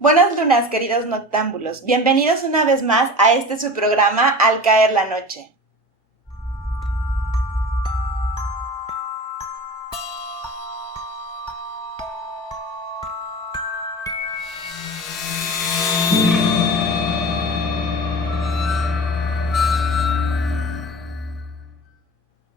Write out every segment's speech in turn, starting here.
Buenas lunas, queridos noctámbulos. Bienvenidos una vez más a su programa Al caer la noche.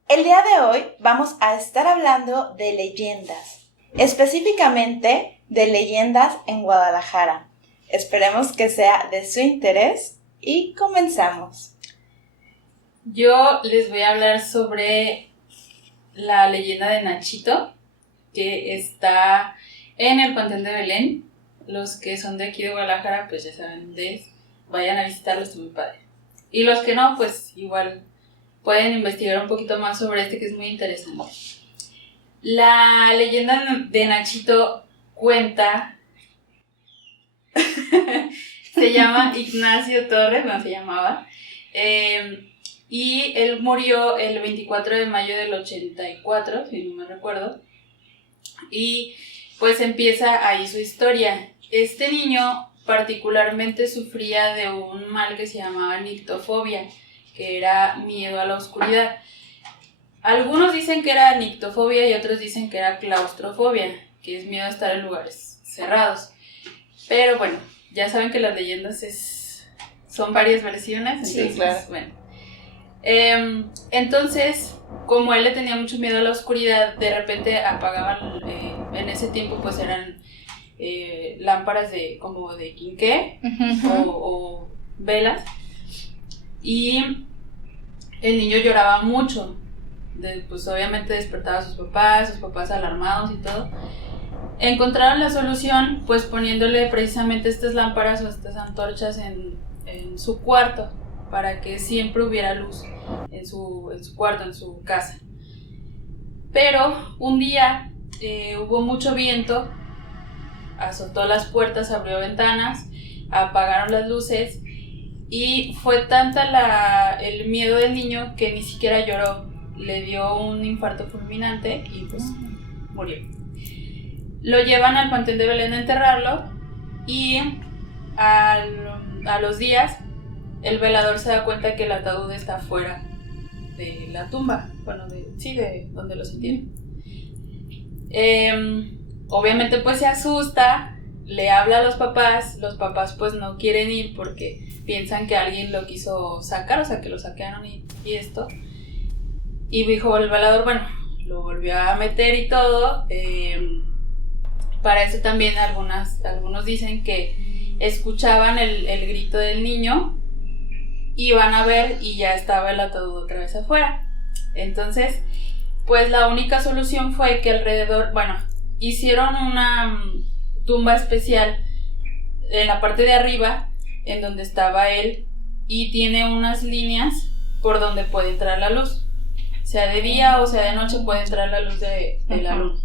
El día de hoy vamos a estar hablando de leyendas, específicamente de leyendas en Guadalajara. Esperemos que sea de su interés y comenzamos. Yo les voy a hablar sobre la leyenda de Nachito, que está en el Panteón de Belén. Los que son de aquí de Guadalajara, pues ya saben dónde es. Vayan a visitarlo, está muy padre. Y los que no, pues igual pueden investigar un poquito más sobre que es muy interesante. La leyenda de Nachito cuenta... se llama Ignacio Torres, no se llamaba. Y él murió el 24 de mayo del 84, si no me recuerdo. Y pues empieza ahí su historia. Este niño particularmente sufría de un mal que se llamaba nictofobia, que era miedo a la oscuridad. Algunos dicen que era nictofobia y otros dicen que era claustrofobia, que es miedo a estar en lugares cerrados. Pero bueno, ya saben que las leyendas son varias versiones. Entonces, sí, claro. Bueno. Entonces, como él le tenía mucho miedo a la oscuridad, de repente apagaban, en ese tiempo pues eran lámparas como de quinqué o velas, y el niño lloraba mucho. Pues obviamente despertaba a sus papás alarmados y todo. Encontraron la solución pues poniéndole precisamente estas lámparas o estas antorchas en su cuarto, para que siempre hubiera luz en su cuarto, en su casa. Pero un día hubo mucho viento, azotó las puertas, abrió ventanas, apagaron las luces y fue tanta el miedo del niño que ni siquiera lloró. Le dio un infarto fulminante y pues murió. Lo llevan al Panteón de Belén a enterrarlo y a los días el velador se da cuenta que el ataúd está fuera de la tumba, bueno, de donde los entierran. Obviamente pues se asusta, le habla a los papás pues no quieren ir porque piensan que alguien lo quiso sacar, o sea que lo saquearon y esto. Y dijo el velador, bueno, lo volvió a meter y todo. Para eso también algunos dicen que escuchaban el grito del niño, iban a ver y ya estaba el ataúd otra vez afuera. Entonces, pues la única solución fue que alrededor, hicieron una tumba especial en la parte de arriba, en donde estaba él, y tiene unas líneas por donde puede entrar la luz. Sea de día o sea de noche puede entrar la luz de la luna.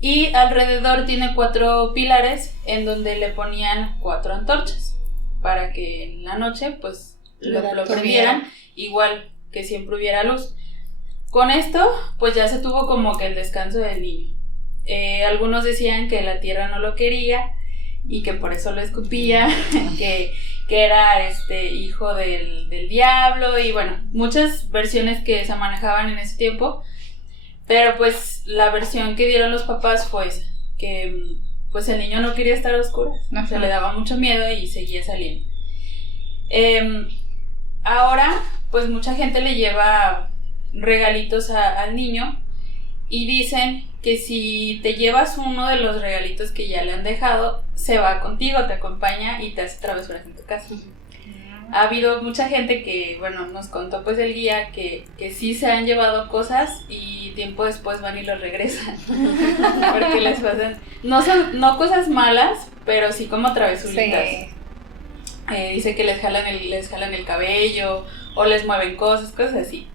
Y alrededor tiene 4 pilares en donde le ponían 4 antorchas para que en la noche pues lo prendieran, igual que siempre hubiera luz. Con esto pues ya se tuvo como que el descanso del niño. Algunos decían que la tierra no lo quería y que por eso lo escupía, que era hijo del diablo, y bueno, muchas versiones que se manejaban en ese tiempo. Pero pues la versión que dieron los papás fue esa, que pues el niño no quería estar a oscuras, se le daba mucho miedo y seguía saliendo. Ahora pues mucha gente le lleva regalitos al niño y dicen que si te llevas uno de los regalitos que ya le han dejado, se va contigo, te acompaña y te hace travesuras en tu casa. Ha habido mucha gente que, nos contó pues el guía que sí se han llevado cosas y tiempo después van y los regresan. Porque les pasan, no cosas malas, pero sí como travesuritas. Sí. Dice que les jalan el cabello o les mueven cosas así.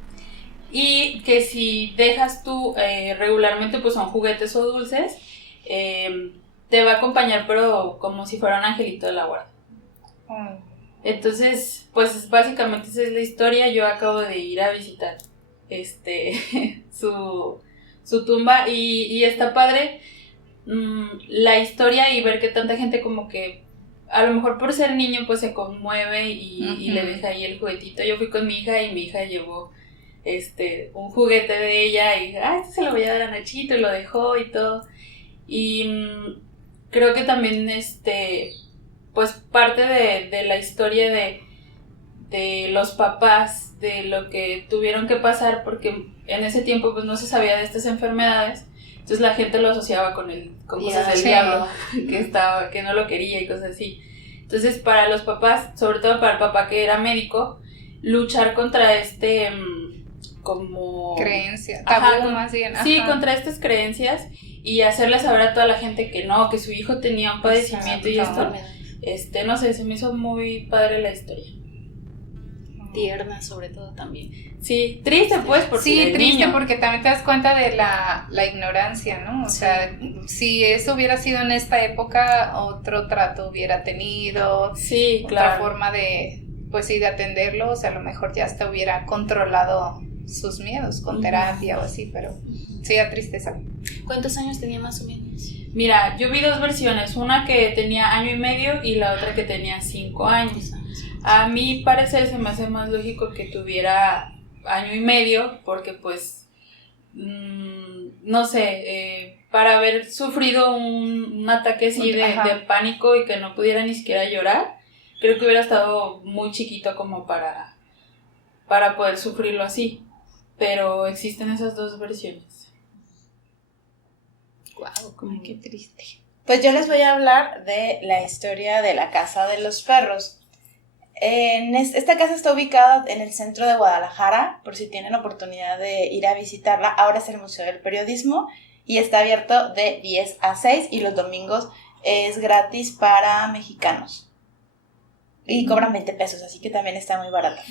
Y que si dejas tú regularmente, pues son juguetes o dulces, te va a acompañar, pero como si fuera un angelito de la guarda. Entonces, pues básicamente esa es la historia. Yo acabo de ir a visitar su tumba y está padre la historia y ver que tanta gente como que a lo mejor por ser niño pues se conmueve y le deja ahí el juguetito. Yo fui con mi hija y mi hija llevó un juguete de ella y este se lo voy a dar a Nachito, y lo dejó y todo. Y creo que también pues parte de la historia de los papás, de lo que tuvieron que pasar, porque en ese tiempo pues no se sabía de estas enfermedades, entonces la gente lo asociaba con cosas del diablo, que no lo quería y cosas así. Entonces para los papás, sobre todo para el papá que era médico, luchar contra como creencia, tabú más bien. Sí, contra estas creencias y hacerle saber a toda la gente que no, que su hijo tenía un padecimiento y esto, no sé, se me hizo muy padre la historia. Tierna sobre todo también. Sí, triste pues porque sí, triste niño. Porque también te das cuenta de la ignorancia, ¿no? O sea, si eso hubiera sido en esta época, otro trato hubiera tenido, sí, otra forma de, pues sí, de atenderlo, o sea, a lo mejor ya hasta hubiera controlado sus miedos con terapia o así, pero sí da tristeza. ¿Cuántos años tenía más o menos? Mira, yo vi 2 versiones, una que tenía 1 año y medio y la otra que tenía 5 años. A mi parecer se me hace más lógico que tuviera 1 año y medio, porque pues, no sé, para haber sufrido un ataque así de pánico y que no pudiera ni siquiera llorar, creo que hubiera estado muy chiquito como para poder sufrirlo así, pero existen esas 2 versiones. Wow, qué triste. Pues yo les voy a hablar de la historia de la Casa de los Perros. Esta casa está ubicada en el centro de Guadalajara, por si tienen oportunidad de ir a visitarla. Ahora es el Museo del Periodismo y está abierto de 10 a 6 y los domingos es gratis para mexicanos. Y cobran 20 pesos, así que también está muy barato.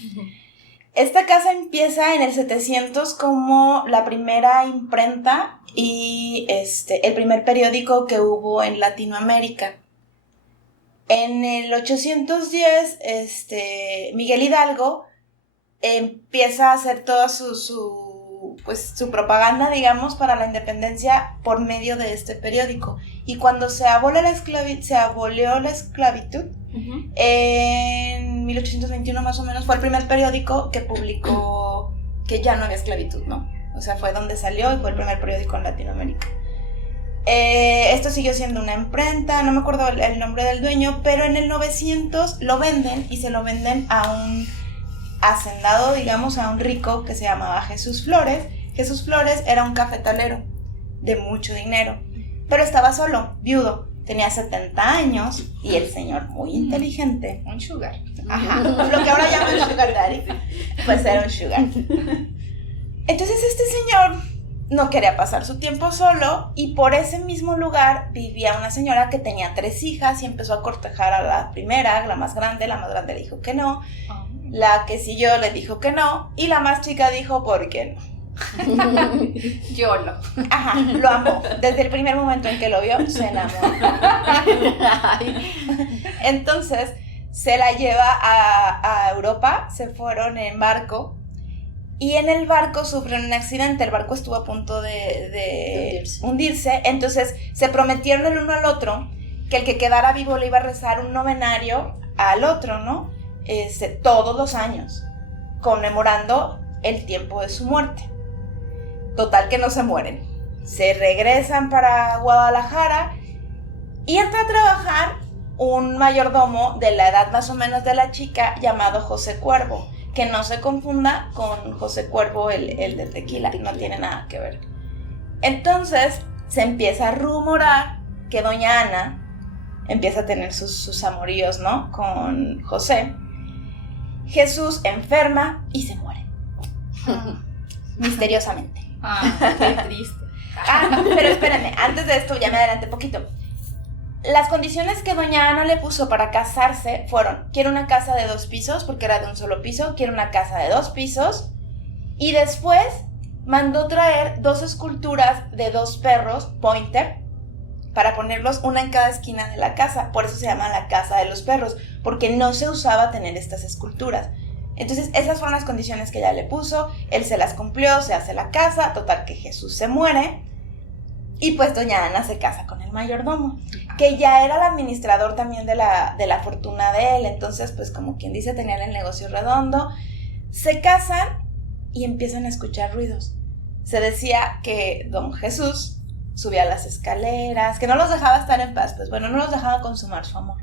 Esta casa empieza en el 700 como la primera imprenta y el primer periódico que hubo en Latinoamérica. En el 810, Miguel Hidalgo empieza a hacer toda su propaganda, digamos, para la independencia por medio de este periódico. Y cuando se abolió la esclavitud, en 1821 más o menos, fue el primer periódico que publicó que ya no había esclavitud, ¿no? O sea, fue donde salió y fue el primer periódico en Latinoamérica. Esto siguió siendo una imprenta, no me acuerdo el nombre del dueño, pero en el 900 lo venden y se lo venden a un hacendado, digamos, a un rico que se llamaba Jesús Flores. Jesús Flores era un cafetalero de mucho dinero, pero estaba solo, viudo, tenía 70 años y el señor muy inteligente. Un sugar. Ajá, lo que ahora llaman sugar daddy, pues era un sugar. Entonces este señor no quería pasar su tiempo solo y por ese mismo lugar vivía una señora que tenía 3 hijas y empezó a cortejar a la primera, la más grande le dijo que no, la que siguió le dijo que no y la más chica dijo ¿por qué no? YOLO. Ajá, lo amó. Desde el primer momento en que lo vio, se enamoró. Entonces se la lleva a Europa, se fueron en barco. Y en el barco sufrieron un accidente, el barco estuvo a punto de hundirse, entonces se prometieron el uno al otro que el que quedara vivo le iba a rezar un novenario al otro, ¿no? Todos los años, conmemorando el tiempo de su muerte. Total que no se mueren, se regresan para Guadalajara y entra a trabajar un mayordomo de la edad más o menos de la chica llamado José Cuervo. Que no se confunda con José Cuervo, el de Tequila, no tiene nada que ver. Entonces se empieza a rumorar que doña Ana empieza a tener sus amoríos, ¿no? Con José. Jesús enferma y se muere. Misteriosamente. Qué triste. Pero espérenme, antes de esto ya me adelanté poquito. Las condiciones que doña Ana le puso para casarse fueron: quiero una casa de 2 pisos, porque era de un solo piso, quiero una casa de 2 pisos, y después mandó traer 2 esculturas de 2 perros, pointer, para ponerlos una en cada esquina de la casa. Por eso se llama la casa de los perros, porque no se usaba tener estas esculturas. Entonces esas fueron las condiciones que ella le puso, él se las cumplió, se hace la casa, total que Jesús se muere. Y pues doña Ana se casa con el mayordomo, que ya era el administrador también de la fortuna de él. Entonces, pues como quien dice, tenían el negocio redondo. Se casan y empiezan a escuchar ruidos. Se decía que don Jesús subía las escaleras, que no los dejaba estar en paz, pues bueno, no los dejaba consumar su amor.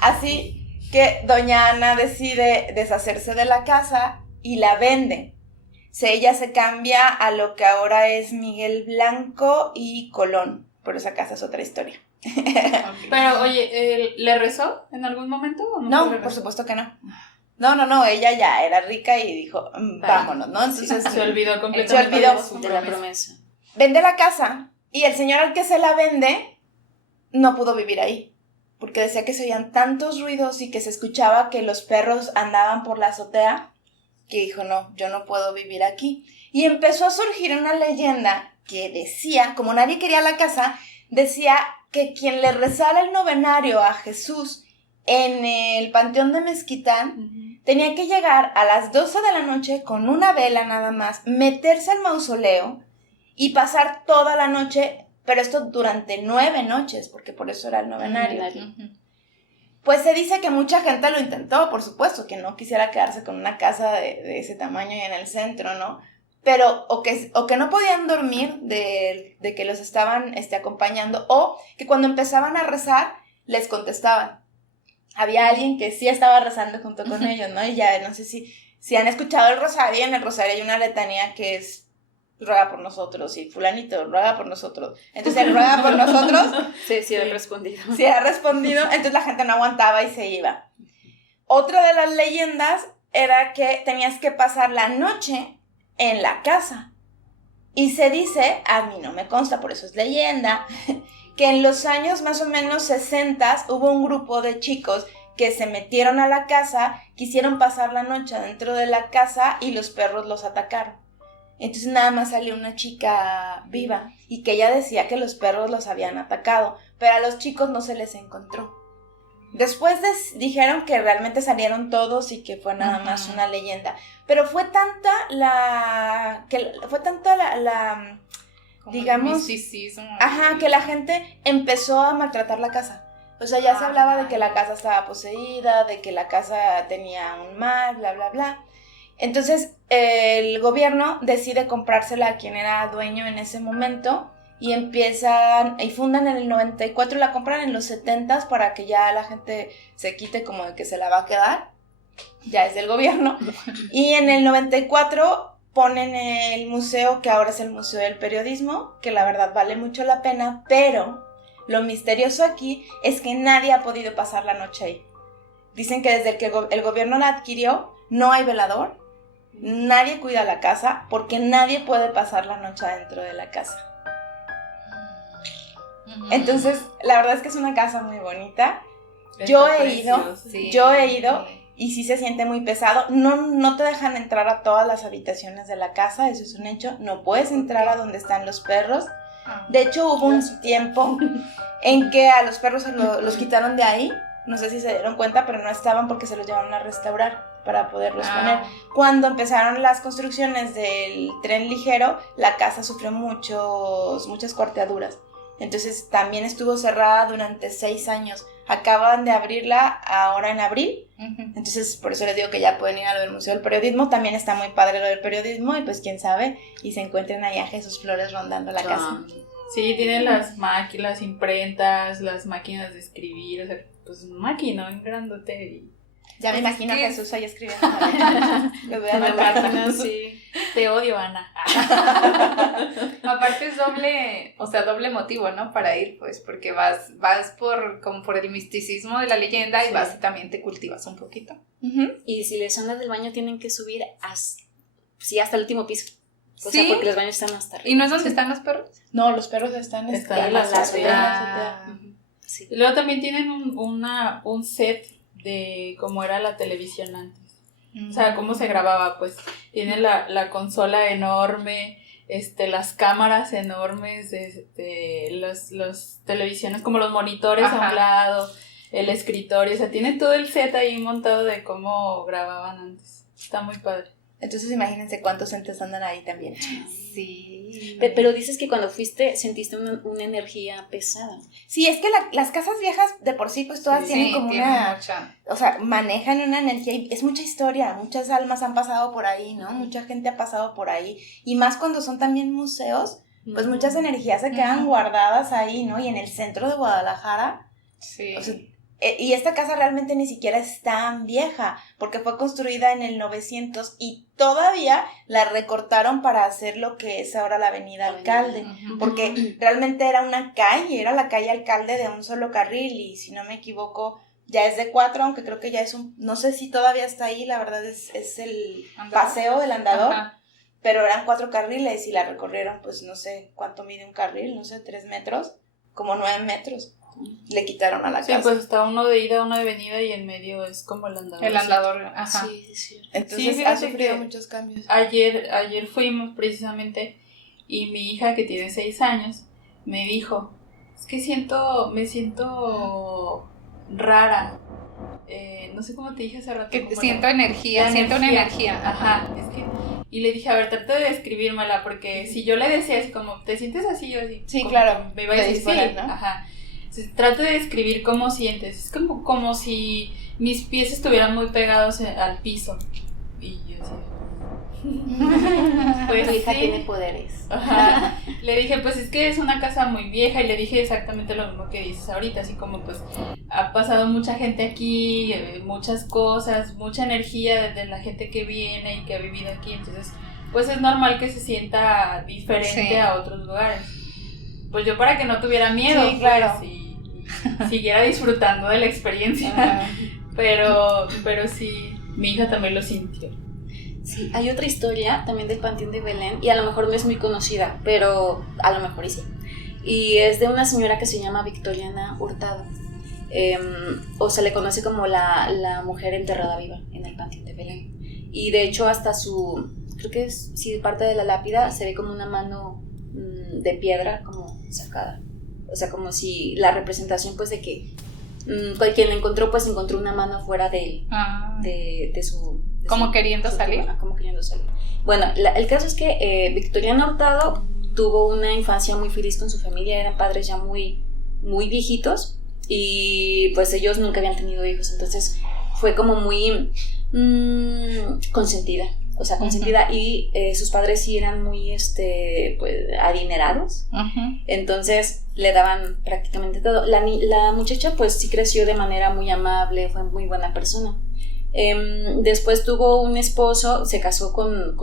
Así que doña Ana decide deshacerse de la casa y la vende. Ella se cambia a lo que ahora es Miguel Blanco y Colón, pero esa casa es otra historia. Okay. Pero oye, ¿le rezó en algún momento? ¿O no, por supuesto que no. No, ella ya era rica y dijo, vámonos, ¿no? Entonces se olvidó completamente de la promesa. Vende la casa y el señor al que se la vende no pudo vivir ahí, porque decía que se oían tantos ruidos y que se escuchaba que los perros andaban por la azotea, que dijo, no, yo no puedo vivir aquí. Y empezó a surgir una leyenda que decía, como nadie quería la casa, decía que quien le rezara el novenario a Jesús en el Panteón de Mezquitán, tenía que llegar a las 12 de la noche con una vela nada más, meterse al mausoleo y pasar toda la noche, pero esto durante 9 noches, porque por eso era el novenario. Pues se dice que mucha gente lo intentó, por supuesto, que no quisiera quedarse con una casa de ese tamaño y en el centro, ¿no? Pero o que no podían dormir de que los estaban acompañando, o que cuando empezaban a rezar les contestaban. Había alguien que sí estaba rezando junto con ellos, ¿no? Y ya no sé si han escuchado el rosario. En el rosario hay una letanía que es ruega por nosotros, y fulanito ruega por nosotros. Entonces él ruega por nosotros. Sí, ha respondido. Sí, ha respondido. Entonces la gente no aguantaba y se iba. Otra de las leyendas era que tenías que pasar la noche en la casa. Y se dice, a mí no me consta, por eso es leyenda, que en los años más o menos 60 hubo un grupo de chicos que se metieron a la casa, quisieron pasar la noche dentro de la casa y los perros los atacaron. Entonces nada más salió una chica viva y que ella decía que los perros los habían atacado, pero a los chicos no se les encontró. Después dijeron que realmente salieron todos y que fue nada más una leyenda, pero fue tanta la digamos, misticismo. Que la gente empezó a maltratar la casa. O sea, ya se hablaba de que la casa estaba poseída, de que la casa tenía un mal, bla, bla, bla. Entonces, el gobierno decide comprársela a quien era dueño en ese momento y fundan en el 94 y la compran en los 70 para que ya la gente se quite como de que se la va a quedar. Ya es del gobierno. Y en el 94 ponen el museo, que ahora es el Museo del Periodismo, que la verdad vale mucho la pena, pero lo misterioso aquí es que nadie ha podido pasar la noche ahí. Dicen que desde que el gobierno la adquirió, no hay velador, nadie cuida la casa, porque nadie puede pasar la noche adentro de la casa. Entonces, la verdad es que es una casa muy bonita. Yo he ido y sí se siente muy pesado. No te dejan entrar a todas las habitaciones de la casa, eso es un hecho. No puedes entrar a donde están los perros. De hecho, hubo un tiempo en que a los perros los quitaron de ahí. No sé si se dieron cuenta, pero no estaban porque se los llevaron a restaurar para poderlos poner. Cuando empezaron las construcciones del tren ligero, la casa sufrió muchas cuarteaduras. Entonces también estuvo cerrada durante 6 años. Acaban de abrirla ahora en abril. Entonces por eso les digo que ya pueden ir a lo del Museo del Periodismo. También está muy padre lo del periodismo y pues quién sabe y se encuentren ahí a Jesús Flores rondando la casa. Sí, tienen las máquinas, imprentas, las máquinas de escribir, o sea, pues un maquinón grandote y... Ya me imagino a Jesús ahí escribiendo. Lo voy a anotar. Sí. Te odio, Ana. Aparte es doble motivo, ¿no? Para ir, pues, porque vas como por el misticismo de la leyenda y vas y también te cultivas un poquito. Y si les zonas del baño tienen que subir hasta el último piso. O sea, porque los baños están hasta arriba. ¿Y no es donde están los perros? No, los perros están en la azotea. Sí. Y luego también tienen un set de cómo era la televisión antes. O sea, cómo se grababa, pues tienen la consola enorme, las cámaras enormes, las televisiones, como los monitores a un lado, el escritorio, o sea, tiene todo el set ahí montado de cómo grababan antes. Está muy padre. Entonces imagínense cuántos entes andan ahí también. Sí. Pero dices que cuando fuiste sentiste una energía pesada. Sí, es que las casas viejas de por sí pues todas tienen como una... mucha. O sea, manejan una energía y es mucha historia, muchas almas han pasado por ahí, ¿no? Mucha gente ha pasado por ahí. Y más cuando son también museos, pues muchas energías se quedan guardadas ahí, ¿no? Y en el centro de Guadalajara, Sí. o sea, y esta casa realmente ni siquiera es tan vieja, porque fue construida en el 900 y todavía la recortaron para hacer lo que es ahora la Avenida Alcalde, porque realmente era una calle, era la calle Alcalde de un solo carril y si no me equivoco ya es de 4, aunque creo que ya es no sé si todavía está ahí, la verdad es el paseo del andador. Ajá. Pero eran 4 carriles y la recorrieron, pues no sé cuánto mide un carril, no sé, 3 metros, como 9 metros. Le quitaron a la casa. Sí, pues está uno de ida, uno de venida y en medio es como el andador. El andador, ajá. Sí, es cierto. Entonces sí, ha sufrido muchos cambios. Ayer fuimos precisamente y mi hija que tiene 6 años me dijo, es que me siento rara. No sé cómo te dije hace rato. Que siento energía, siento una energía. Ajá, es que... Y le dije, a ver, trata de describírmela, porque si yo le decía así como, ¿te sientes así? Yo así. Sí, claro. Me iba a decir, sí, ¿no? Ajá. Entonces, trata de describir cómo sientes. Es como si mis pies estuvieran muy pegados al piso. Y yo así. Pues tu hija tiene poderes. Ajá. Le dije, pues es que es una casa muy vieja y le dije exactamente lo mismo que dices ahorita, así como pues ha pasado mucha gente aquí, muchas cosas, mucha energía de la gente que viene y que ha vivido aquí, entonces pues es normal que se sienta diferente a otros lugares. Pues yo para que no tuviera miedo, sí, claro. Pues, y siguiera disfrutando de la experiencia, pero sí, mi hija también lo sintió. Sí, hay otra historia también del Panteón de Belén y a lo mejor no es muy conocida, pero a lo mejor sí. Y es de una señora que se llama Victoriana Hurtado. O se le conoce como la mujer enterrada viva en el Panteón de Belén. Y de hecho hasta creo que es, si parte de la lápida se ve como una mano de piedra como sacada. O sea, como si la representación pues de que quien la encontró pues encontró una mano fuera de su... Como queriendo salir. Como queriendo salir. Bueno, el caso es que Victoriana Hurtado tuvo una infancia muy feliz con su familia, eran padres ya muy, muy viejitos y pues ellos nunca habían tenido hijos, entonces fue como muy consentida. O sea, consentida y sus padres sí eran muy pues, adinerados, entonces le daban prácticamente todo. La muchacha pues sí creció de manera muy amable, fue muy buena persona. Después tuvo un esposo, se casó con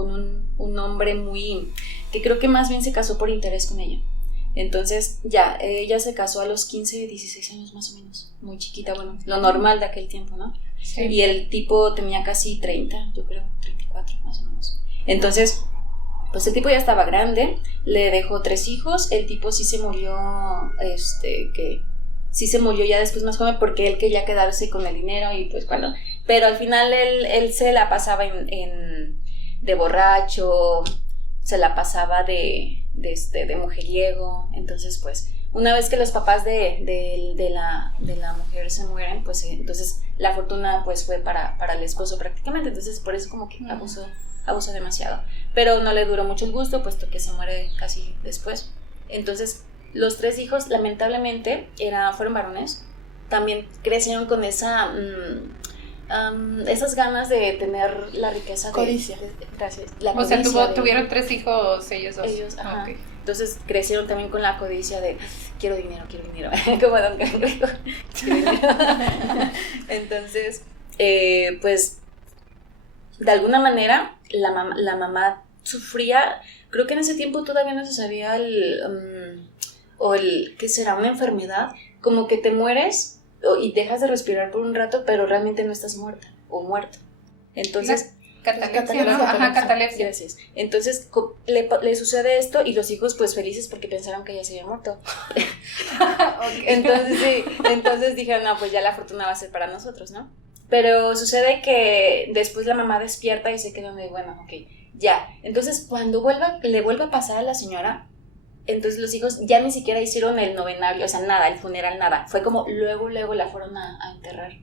un hombre que creo que más bien se casó por interés con ella. Entonces ella se casó a los 15, 16 años más o menos, muy chiquita, bueno, lo normal de aquel tiempo, ¿no? Sí. Y el tipo tenía casi 30, yo creo, 34 más o menos. Entonces, pues el tipo ya estaba grande, le dejó 3 hijos, el tipo sí se murió, sí se murió ya después más joven porque él quería quedarse con el dinero y pues bueno, pero al final él se la pasaba de borracho, se la pasaba de mujeriego, entonces pues una vez que los papás de la mujer se mueren, pues entonces la fortuna pues fue para el esposo prácticamente, entonces por eso como que abusó demasiado, pero no le duró mucho el gusto puesto que se muere casi después. Entonces los 3 hijos lamentablemente fueron varones, también crecieron con esas ganas de tener la riqueza. Codicia. Gracias. O sea, tuvieron 3 hijos ellos dos. Ellos, ajá. Okay. Entonces crecieron también con la codicia de quiero dinero, como Don Cangrejo. Entonces, pues, de alguna manera, la mamá sufría, creo que en ese tiempo todavía no se sabía ¿qué será? Una enfermedad, como que te mueres y dejas de respirar por un rato, pero realmente no estás muerta o muerto. Entonces... Catalepsia. Gracias. Entonces le sucede esto y los hijos pues felices porque pensaron que ella se había muerto. Okay. Entonces dijeron, no, pues ya la fortuna va a ser para nosotros, ¿no? Pero sucede que después la mamá despierta y se queda de, bueno, ok, ya. Entonces cuando le vuelve a pasar a la señora, entonces los hijos ya ni siquiera hicieron el novenario, o sea, nada, el funeral, nada. Fue como luego la fueron a enterrar.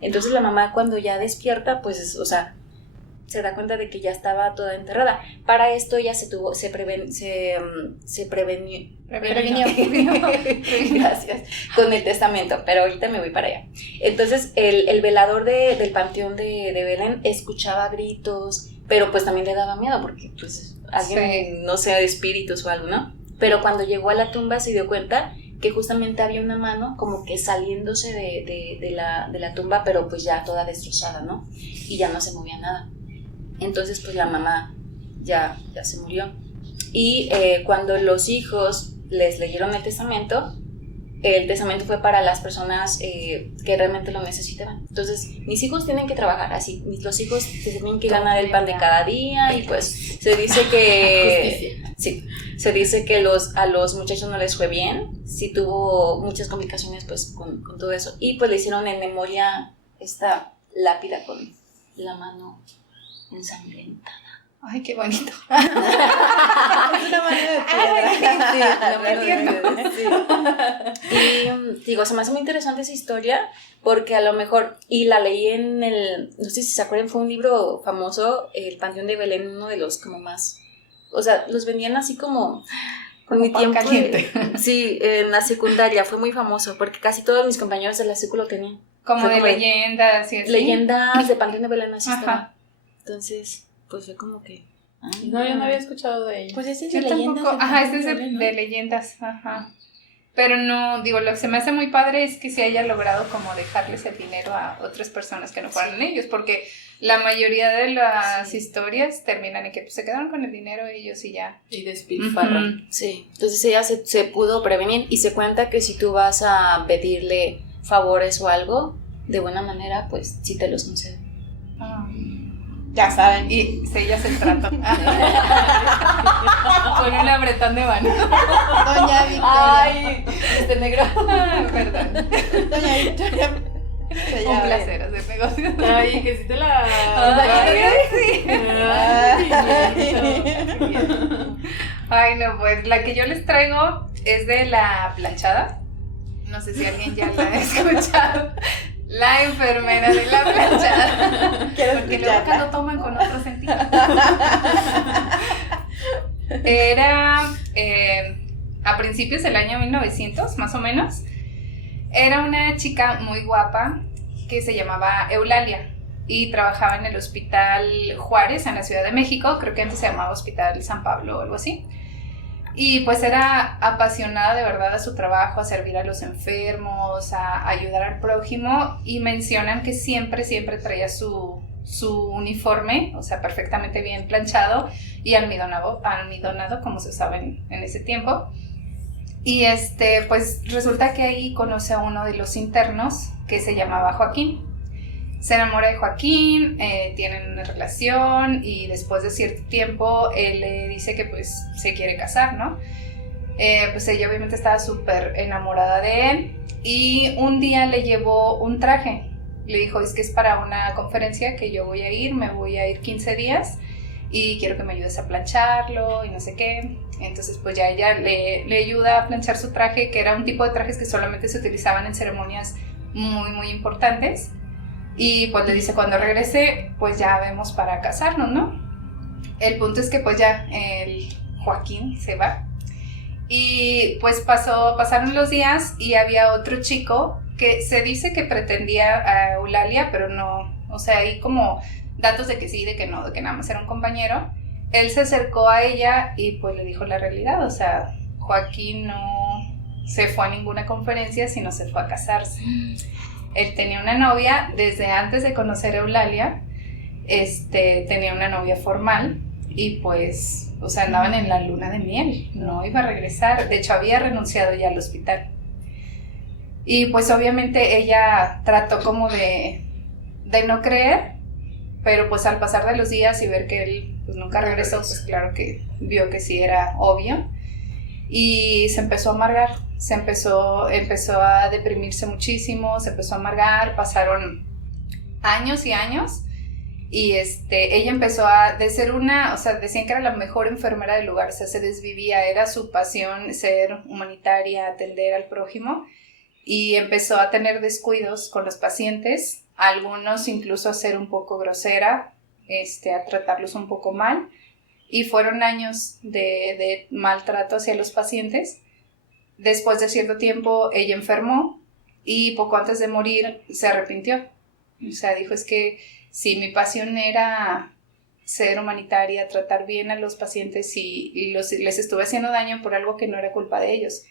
Entonces la mamá cuando ya despierta, pues, o sea, se da cuenta de que ya estaba toda enterrada. Para esto ella se prevenió. Gracias. Con el testamento, pero ahorita me voy para allá. Entonces el velador del panteón de Belén escuchaba gritos, pero pues también le daba miedo porque pues alguien, no sé, de espíritus o algo, ¿no? Pero cuando llegó a la tumba se dio cuenta que justamente había una mano como que saliéndose de la tumba, pero pues ya toda destrozada, ¿no? Y ya no se movía nada. Entonces pues la mamá ya se murió. Y cuando los hijos les leyeron el testamento fue para las personas que realmente lo necesitaban. Entonces, mis hijos tienen que trabajar así, los hijos tienen que ganar el pan de cada día, y pues se dice que sí, se dice que a los muchachos no les fue bien, sí tuvo muchas complicaciones pues con todo eso, y pues le hicieron en memoria esta lápida con la mano ensangrentada. Ay, qué bonito. Es una mano de piedra. Sí. Y digo, se me hace muy interesante esa historia porque a lo mejor, y la leí no sé si se acuerdan, fue un libro famoso, El Panteón de Belén, uno de los como más, o sea, los vendían así como con mi tiempo. Caliente. Sí, en la secundaria fue muy famoso porque casi todos mis compañeros de la secu lo tenían. Como de leyendas y así. Leyendas de Panteón de Belén, así estaba. Entonces, pues fue como que... No, yo no había escuchado de ella. Pues ese es Yo de leyendas. tampoco. Ajá, este es de leyendas. Ajá. Pero no, digo, lo que se me hace muy padre es que se haya logrado como dejarles el dinero a otras personas que no fueran ellos, porque la mayoría de las historias terminan en que pues, se quedaron con el dinero ellos y ya. Y despilfarran. Sí, entonces ella se pudo prevenir, y se cuenta que si tú vas a pedirle favores o algo, de buena manera, pues sí te los concede. Ya saben. Y sellas el trato. Con una bretón de mano. Doña Victoria. Ay, negro. Perdón. Doña Victoria. Un placer hacer negocios. Ay, que sí te la... Ay, no, pues la que yo les traigo es de la planchada. No sé si alguien ya la ha escuchado. La enfermera de la planchada. Porque luego acá lo toman con otro sentido. Era a principios del año 1900, más o menos. Era una chica muy guapa que se llamaba Eulalia y trabajaba en el Hospital Juárez en la Ciudad de México. Creo que antes se llamaba Hospital San Pablo o algo así. Y pues era apasionada de verdad a su trabajo, a servir a los enfermos, a ayudar al prójimo, y mencionan que siempre traía su uniforme, o sea, perfectamente bien planchado y almidonado como se usaba en ese tiempo. Y pues resulta que ahí conoce a uno de los internos que se llamaba Joaquín. Se enamora de Joaquín, tienen una relación, y después de cierto tiempo él le dice que pues se quiere casar, ¿no? Pues ella obviamente estaba súper enamorada de él, y un día le llevó un traje. Le dijo, es que es para una conferencia que yo voy a ir, me voy a ir 15 días y quiero que me ayudes a plancharlo y no sé qué. Entonces pues ya ella le ayuda a planchar su traje, que era un tipo de trajes que solamente se utilizaban en ceremonias muy muy importantes. Y pues le dice, cuando regrese, pues ya vemos para casarnos, ¿no? El punto es que pues ya el Joaquín se va. Y pues pasaron los días, y había otro chico que se dice que pretendía a Eulalia, pero no, o sea, hay como datos de que sí, de que no, de que nada más era un compañero. Él se acercó a ella y pues le dijo la realidad, o sea, Joaquín no se fue a ninguna conferencia, sino se fue a casarse. Él tenía una novia desde antes de conocer a Eulalia, tenía una novia formal, y pues, o sea, andaban en la luna de miel, no iba a regresar, de hecho había renunciado ya al hospital. Y pues obviamente ella trató como de no creer, pero pues al pasar de los días y ver que él pues nunca regresó, pues claro que vio que sí era obvio, y se empezó a amargar. Empezó a deprimirse muchísimo, se empezó a amargar, pasaron años y años, y ella empezó de ser o sea, decían que era la mejor enfermera del lugar, o sea, se desvivía, era su pasión ser humanitaria, atender al prójimo, y empezó a tener descuidos con los pacientes, algunos incluso a ser un poco grosera, a tratarlos un poco mal, y fueron años de maltrato hacia los pacientes. Después de cierto tiempo ella enfermó y poco antes de morir se arrepintió. O sea, dijo, es que si mi pasión era ser humanitaria, tratar bien a los pacientes y les estuve haciendo daño por algo que no era culpa de ellos.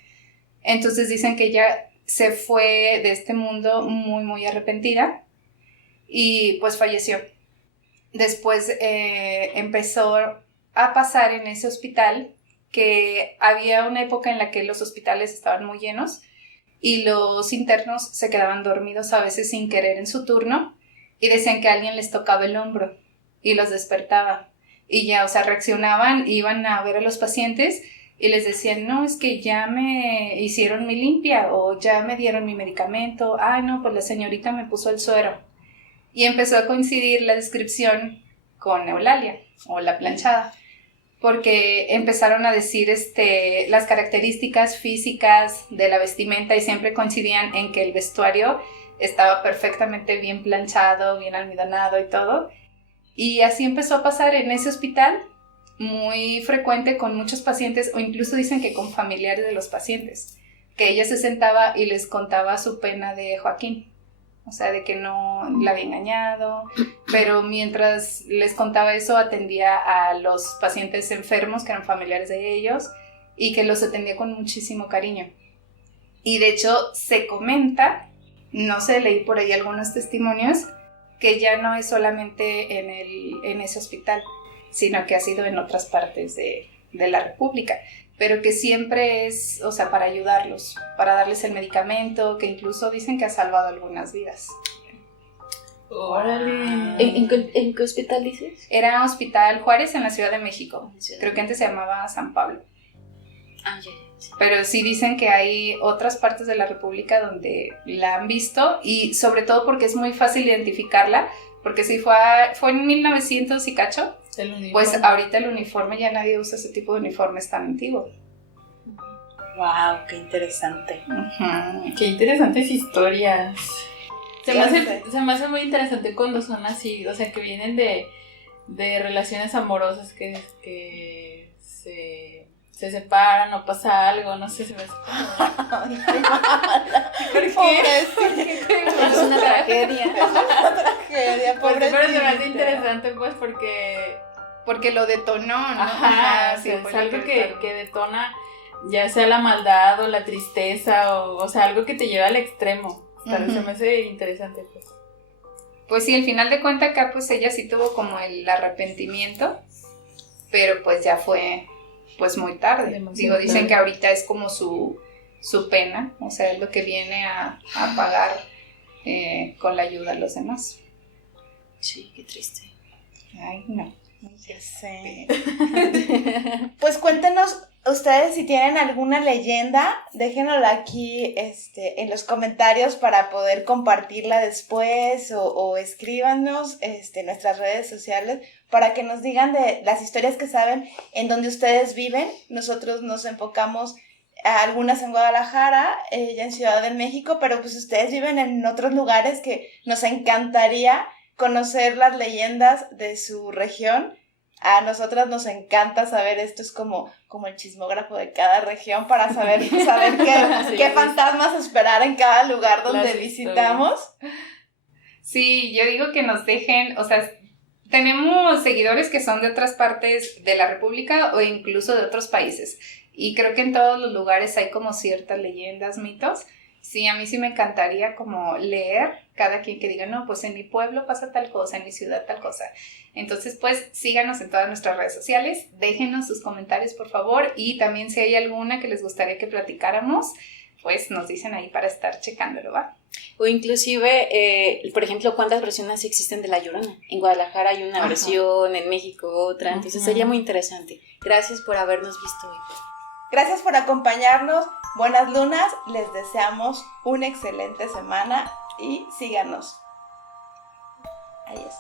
Entonces dicen que ella se fue de este mundo muy, muy arrepentida y pues falleció. Después empezó a pasar en ese hospital que había una época en la que los hospitales estaban muy llenos y los internos se quedaban dormidos a veces sin querer en su turno y decían que alguien les tocaba el hombro y los despertaba y ya, o sea, reaccionaban, iban a ver a los pacientes y les decían, no, es que ya me hicieron mi limpia o ya me dieron mi medicamento, ay no, pues la señorita me puso el suero. Y empezó a coincidir la descripción con Eulalia o la planchada, porque empezaron a decir las características físicas de la vestimenta y siempre coincidían en que el vestuario estaba perfectamente bien planchado, bien almidonado y todo. Y así empezó a pasar en ese hospital, muy frecuente con muchos pacientes, o incluso dicen que con familiares de los pacientes, que ella se sentaba y les contaba su pena de Joaquín. O sea, de que no la había engañado, pero mientras les contaba eso atendía a los pacientes enfermos que eran familiares de ellos y que los atendía con muchísimo cariño. Y de hecho se comenta, no sé, leí por ahí algunos testimonios, que ya no es solamente en ese hospital, sino que ha sido en otras partes de la República, pero que siempre es, o sea, para ayudarlos, para darles el medicamento, que incluso dicen que ha salvado algunas vidas. ¡Órale! ¿En qué hospital dices? Era Hospital Juárez en la Ciudad de México. Creo que antes se llamaba San Pablo. Ah, ya. Sí. Pero sí dicen que hay otras partes de la República donde la han visto y sobre todo porque es muy fácil identificarla, porque si fue en 1900 y cacho, pues ahorita el uniforme ya nadie usa ese tipo de uniformes tan antiguos. Wow, qué interesante. Uh-huh. Qué interesantes historias. Se me hace muy interesante cuando son así, o sea, que vienen de relaciones amorosas que se separan o pasa algo, no sé si me ¿Por qué? Es una tragedia. Pues, pero se me hace interesante, pues, porque lo detonó, ¿no? Ajá, sí, es algo que detona ya sea la maldad o la tristeza o sea, algo que te lleva al extremo. Pero se me hace interesante, pues. Pues sí, al final de cuentas acá pues ella sí tuvo como el arrepentimiento, pero pues ya fue pues muy tarde. Dicen que ahorita es como su pena, o sea, es lo que viene a pagar con la ayuda a los demás. Sí, qué triste. Ay, no. Ya sé. Pues cuéntenos ustedes si tienen alguna leyenda, déjenla aquí en los comentarios para poder compartirla después o escríbanos en nuestras redes sociales para que nos digan de las historias que saben en donde ustedes viven. Nosotros nos enfocamos a algunas en Guadalajara, ya en Ciudad de México, pero pues ustedes viven en otros lugares que nos encantaría conocer las leyendas de su región. A nosotras nos encanta saber, esto es como el chismógrafo de cada región para saber qué fantasmas esperar en cada lugar donde visitamos. Sí, yo digo que nos dejen, o sea, tenemos seguidores que son de otras partes de la República o incluso de otros países. Y creo que en todos los lugares hay como ciertas leyendas, mitos. Sí, a mí sí me encantaría como leer cada quien que diga, no, pues en mi pueblo pasa tal cosa, en mi ciudad tal cosa. Entonces, pues síganos en todas nuestras redes sociales, déjenos sus comentarios por favor y también si hay alguna que les gustaría que platicáramos, pues nos dicen ahí para estar checándolo, ¿va? O inclusive, por ejemplo, ¿cuántas versiones existen de La Llorona? En Guadalajara hay una versión, en México otra, entonces sería muy interesante. Gracias por habernos visto hoy. Gracias por acompañarnos, buenas lunas, les deseamos una excelente semana y síganos. Adiós.